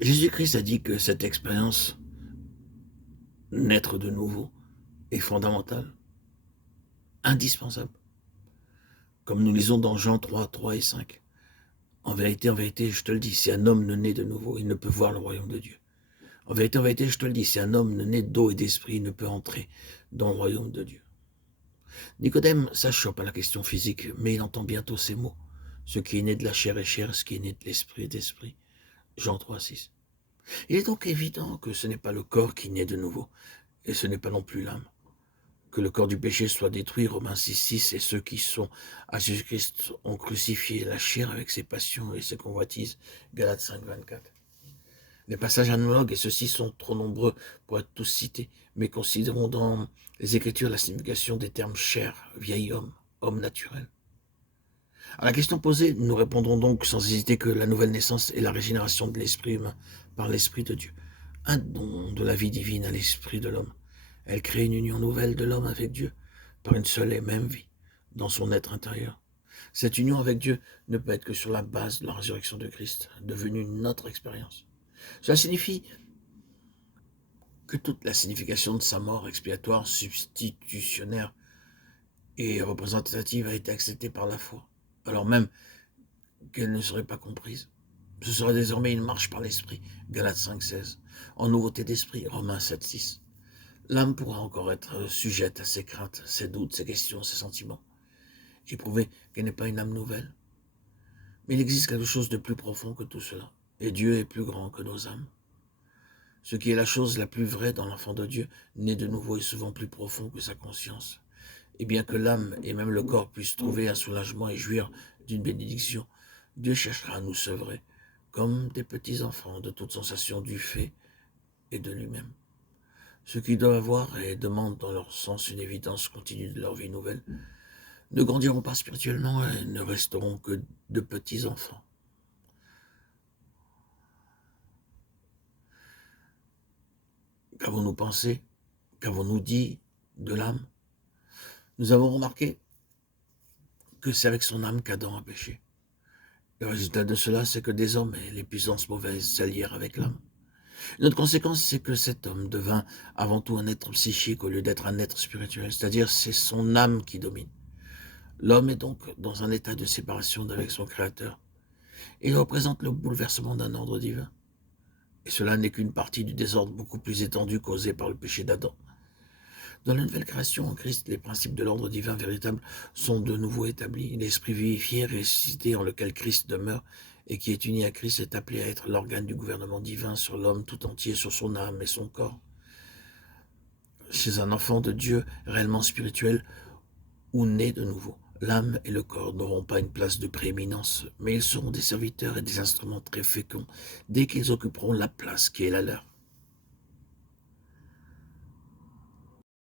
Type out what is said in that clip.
Jésus-Christ a dit que cette expérience, naître de nouveau, est fondamentale, indispensable. Comme nous lisons dans Jean 3, 3 et 5. En vérité, je te le dis, si un homme ne naît de nouveau, il ne peut voir le royaume de Dieu. En vérité, je te le dis, si un homme ne naît d'eau et d'esprit, il ne peut entrer dans le royaume de Dieu. Nicodème s'achoppe à la question physique, mais il entend bientôt ces mots. Ce qui est né de la chair est chair, ce qui est né de l'esprit est d'esprit. Jean 3, 6. Il est donc évident que ce n'est pas le corps qui naît de nouveau, et ce n'est pas non plus l'âme. Que le corps du péché soit détruit, Romains 6, 6, et ceux qui sont à Jésus-Christ ont crucifié la chair avec ses passions et ses convoitises, Galates 5, 24. Les passages analogues, et ceux-ci sont trop nombreux pour être tous cités, mais considérons dans les Écritures la signification des termes chair, vieil homme, homme naturel. À la question posée, nous répondrons donc sans hésiter que la nouvelle naissance est la régénération de l'esprit humain par l'Esprit de Dieu, un don de la vie divine à l'esprit de l'homme. Elle crée une union nouvelle de l'homme avec Dieu par une seule et même vie dans son être intérieur. Cette union avec Dieu ne peut être que sur la base de la résurrection de Christ, devenue notre expérience. Cela signifie que toute la signification de sa mort expiatoire, substitutionnaire et représentative a été acceptée par la foi, alors même qu'elle ne serait pas comprise. Ce sera désormais une marche par l'esprit, Galates 5, 16, en nouveauté d'esprit, Romains 7, 6. L'âme pourra encore être sujette à ses craintes, ses doutes, ses questions, ses sentiments, et prouver qu'elle n'est pas une âme nouvelle. Mais il existe quelque chose de plus profond que tout cela, et Dieu est plus grand que nos âmes. Ce qui est la chose la plus vraie dans l'enfant de Dieu, né de nouveau, est souvent plus profond que sa conscience. Et bien que l'âme et même le corps puissent trouver un soulagement et jouir d'une bénédiction, Dieu cherchera à nous sevrer, comme des petits enfants, de toute sensation du fait et de lui-même. Ceux qui doivent avoir et demandent dans leur sens une évidence continue de leur vie nouvelle ne grandiront pas spirituellement et ne resteront que de petits enfants. Qu'avons-nous pensé? Qu'avons-nous dit de l'âme? Nous avons remarqué que c'est avec son âme qu'Adam a péché. Le résultat de cela, c'est que désormais, les puissances mauvaises s'allièrent avec l'âme. Une autre conséquence, c'est que cet homme devint avant tout un être psychique au lieu d'être un être spirituel, c'est-à-dire c'est son âme qui domine. L'homme est donc dans un état de séparation avec son Créateur. Il représente le bouleversement d'un ordre divin. Et cela n'est qu'une partie du désordre beaucoup plus étendu causé par le péché d'Adam. Dans la nouvelle création en Christ, les principes de l'ordre divin véritable sont de nouveau établis. L'esprit vivifié, ressuscité en lequel Christ demeure et qui est uni à Christ est appelé à être l'organe du gouvernement divin sur l'homme tout entier, sur son âme et son corps. Chez un enfant de Dieu réellement spirituel ou né de nouveau, l'âme et le corps n'auront pas une place de prééminence, mais ils seront des serviteurs et des instruments très féconds dès qu'ils occuperont la place qui est la leur.